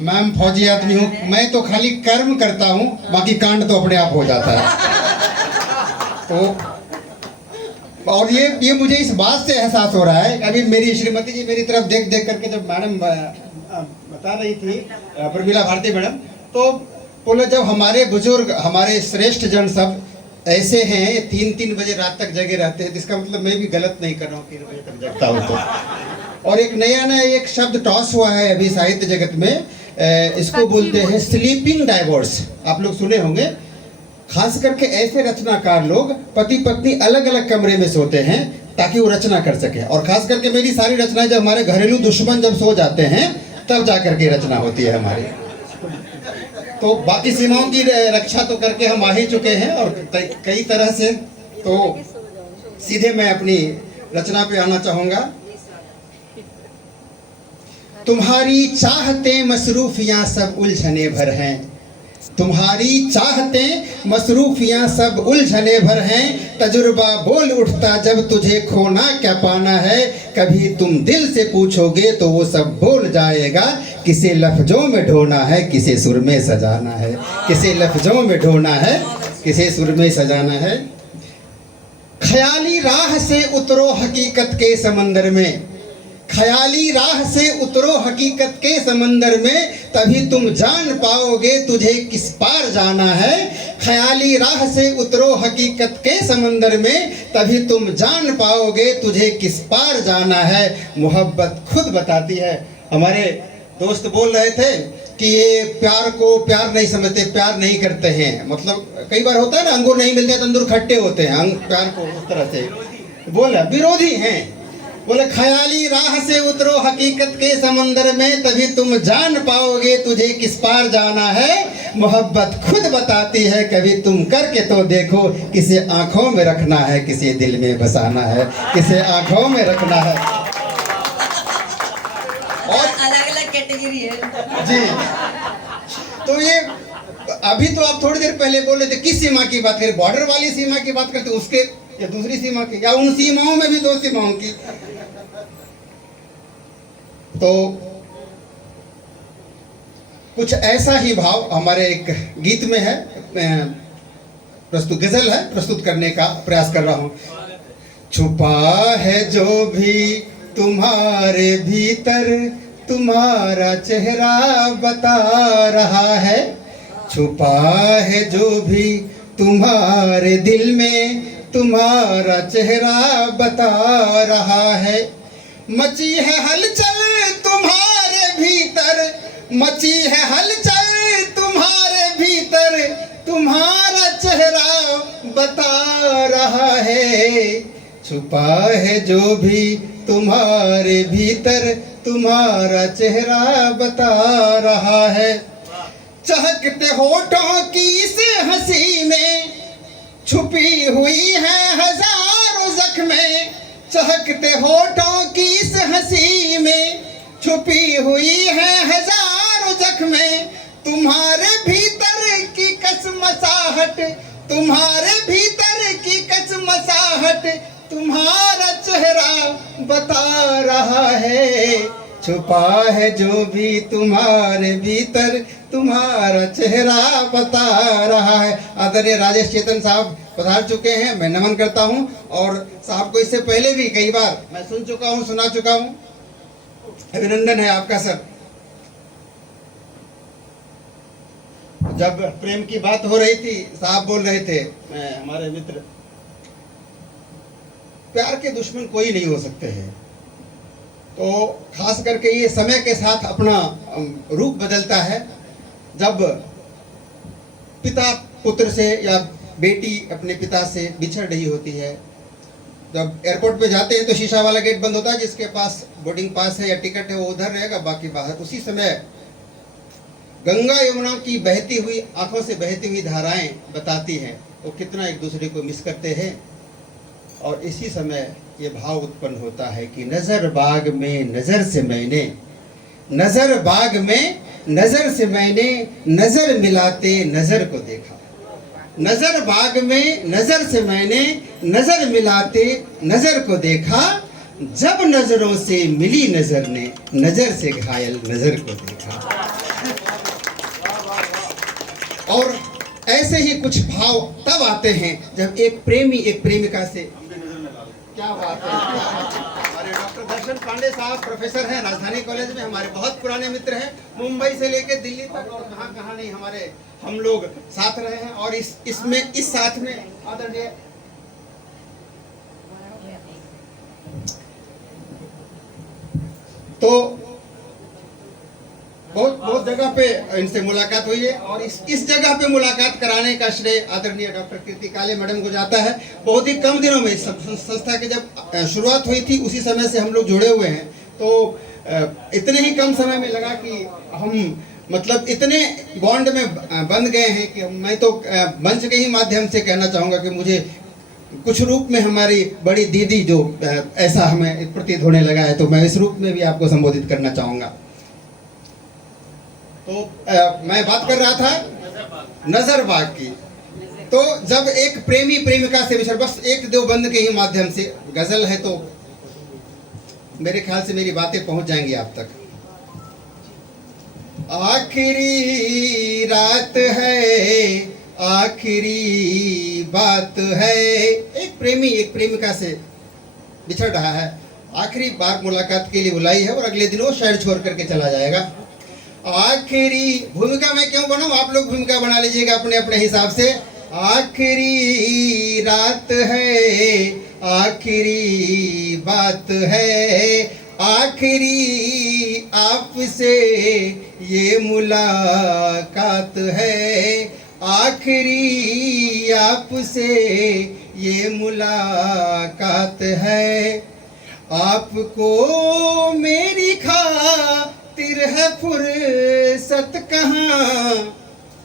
Ma'am फौजी आदमी हूँ, मैं तो खाली कर्म करता हूँ, बाकी कांड तो अपने आप हो जाता है। तो और ये मुझे इस बात से एहसास हो रहा है, अभी मेरी श्रीमती जी मेरी तरफ देख देख करके जब मैडम बता रही थी, प्रमिला भारती मैडम, तो बोले जब हमारे बुजुर्ग हमारे श्रेष्ठ जन सब ऐसे हैं 3-3 बजे रात तक जगे रहते हैं, तो इसका मतलब मैं भी गलत नहीं कर रहा हूँ 3 बजे तक जगता हूँ तो। और एक नया एक शब्द टॉस हुआ है अभी साहित्य जगत में, इसको बोलते हैं स्लीपिंग डाइवोर्स। आप लोग सुने होंगे, खास करके ऐसे रचनाकार लोग पति पत्नी अलग अलग कमरे में सोते हैं ताकि वो रचना कर सके। और खास करके मेरी सारी रचनाएं जब हमारे घरेलू दुश्मन जब सो जाते हैं तब जाकर के रचना होती है हमारी। तो बाकी सीमाओं की रक्षा तो करके हम आ ही चुके हैं और कई तरह से। तो सीधे मैं अपनी रचना पे आना चाहूंगा। तुम्हारी चाहते मसरूफियां सब उलझने भर हैं, तुम्हारी चाहते मसरूफियां सब उलझने भर हैं, तजुर्बा बोल उठता जब तुझे खोना क्या पाना है, कभी तुम दिल से पूछोगे तो वो सब बोल जाएगा, किसे लफ्जों में ढोना है किसे सुर में सजाना है, किसे लफ्जों में ढोना है किसे सुर में सजाना है। ख्याली राह से उतरो हकीकत के समंदर में, ख्याली राह से उतरो हकीकत के समंदर में, तभी तुम जान पाओगे तुझे किस पार जाना है। ख्याली राह से उतरो हकीकत के समंदर में, तभी तुम जान पाओगे तुझे किस पार जाना है। मोहब्बत खुद बताती है। हमारे दोस्त बोल रहे थे कि ये प्यार को प्यार नहीं समझते, प्यार नहीं करते हैं। मतलब कई बार होता है ना, अंगूर नहीं मिलते तो अंगूर खट्टे होते हैं, प्यार को उस तरह से बोला, विरोधी हैं। बोले ख्याली राह से उतरो हकीकत के समंदर में, तभी तुम जान पाओगे तुझे किस पार जाना है। मोहब्बत खुद बताती है, कभी तुम करके तो देखो, किसे आंखों में रखना है किसे दिल में बसाना है, किसे आंखों में रखना है। और अलग-अलग कैटेगरी है जी। तो ये अभी तो आप थोड़ी देर पहले बोल रहे थे किस सीमा की बात करें, बॉर्डर वाली सीमा की बात करते, उसके या दूसरी सीमा की, या उन सीमाओं में भी 2 सीमाओं की। तो कुछ ऐसा ही भाव हमारे एक गीत में है, प्रस्तुत गजल है, प्रस्तुत करने का प्रयास कर रहा हूं। छुपा है जो भी तुम्हारे भीतर, तुम्हारा चेहरा बता रहा है। छुपा है जो भी तुम्हारे दिल में, तुम्हारा चेहरा बता रहा है। मची है हलचल तुम्हारे भीतर, मची है हलचल तुम्हारे भीतर, तुम्हारा चेहरा बता रहा है। छुपा है जो भी तुम्हारे भीतर, तुम्हारा चेहरा बता रहा है। चहकते होठों की इस हंसी में, छुपी हुई है हजारों जख्में। चहकते होठों की इस हंसी में, छुपी हुई है हजारों जख्में। तुम्हारे भीतर की कसमसाहट, तुम्हारे भीतर की कसमसाहट, तुम्हारा चेहरा बता रहा है। छुपा है जो भी तुम्हारे भीतर, तुम्हारा चेहरा बता रहा है। आदरणीय राजेश चेतन साहब पधार चुके हैं, मैं नमन करता हूं। और साहब को इससे पहले भी कई बार मैं सुन चुका हूं, सुना चुका हूं। अभिनंदन है आपका सर। जब प्रेम की बात हो रही थी, साहब बोल रहे थे, मैं हमारे मित्र, प्यार के दुश्मन कोई नहीं हो सकते हैं। तो खास करके ये समय के साथ अपना रूप बदलता है। जब पिता पुत्र से या बेटी अपने पिता से बिछड़ रही होती है, जब एयरपोर्ट पे जाते हैं तो शीशा वाला गेट बंद होता है, जिसके पास बोर्डिंग पास है या टिकट है वो उधर रहेगा, बाकी बाहर। उसी समय गंगा यमुना की बहती हुई आंखों से बहती हुई धाराएं बताती हैं वो कितना एक दूसरे को मिस करते हैं। और इसी समय ये भाव उत्पन्न होता है कि नजर बाग में नजर से मैंने, नजर बाग में नजर से मैंने, नजर मिलाते नजर को देखा। नजर बाग में नजर से मैंने, नजर मिलाते नजर को देखा। जब नजरों से मिली नजर ने नजर से घायल नजर को देखा। और ऐसे ही कुछ भाव तब आते हैं जब एक प्रेमी एक प्रेमिका से, क्या बात है, हमारे डॉक्टर दर्शन पांडे साहब प्रोफेसर हैं राजधानी कॉलेज में, हमारे बहुत पुराने मित्र हैं, मुंबई से लेकर दिल्ली तक और कहाँ कहाँ नहीं हमारे हम लोग साथ रहे हैं। और इस साथ में आदरणीय तो बहुत जगह पे इनसे मुलाकात हुई है और इस जगह पे मुलाकात कराने का श्रेय आदरणीय डॉक्टर कीर्ति काले मैडम को जाता है। बहुत ही कम दिनों में संस्था की जब शुरुआत हुई थी उसी समय से हम लोग जुड़े हुए हैं, तो इतने ही कम समय में लगा कि हम मतलब इतने बॉन्ड में बंध गए हैं कि मैं तो मंच के ही माध्यम से कहना चाहूँगा कि मुझे कुछ रूप में हमारी बड़ी दीदी जो ऐसा हमें प्रतीत होने लगा है, तो मैं इस रूप में भी आपको संबोधित करना चाहूँगा। तो मैं बात कर रहा था नजरबाग की। तो जब एक प्रेमी प्रेमिका से विचार, बस एक दो बंद के ही माध्यम से गजल है, तो मेरे ख्याल से मेरी बातें पहुंच जाएंगी आप तक। आखिरी रात है, आखिरी बात है, एक प्रेमी एक प्रेमिका से बिछड़ रहा है, आखिरी बार मुलाकात के लिए बुलाई है और अगले दिन वो शहर छोड़ करके चला जाएगा। आखिरी भूमिका मैं क्यों बनाऊं, आप लोग भूमिका बना लीजिएगा अपने अपने हिसाब से। आखिरी रात है, आखिरी बात है, आखिरी आपसे ये मुलाकात है, आखिरी आपसे ये मुलाकात है। आपको मेरी खातिर है फुर्सत कहाँ,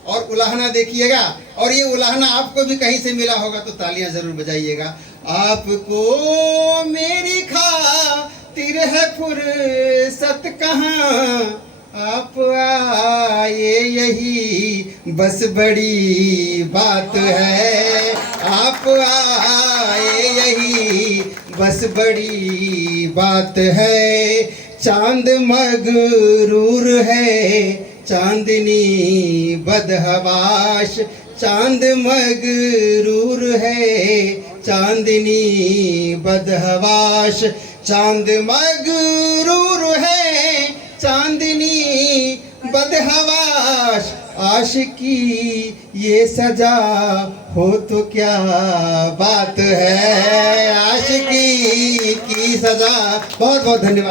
और उलाहना देखिएगा, और ये उलाहना आपको भी कहीं से मिला होगा तो तालियां जरूर बजाइएगा। आपको मेरी खातिर है फुर्सत कहाँ, आप आए यही बस बड़ी बात है, आप आए यही बस बड़ी बात है। चांद मगरूर है, चांदनी बदहवाश, चांद मगरूर है, चांदनी बदहवाश, चांद मगरूर है, चांदनी बदहवाश। आशिकी ये सजा हो तो क्या बात है, आशिकी की सजा। बहुत बहुत धन्यवाद।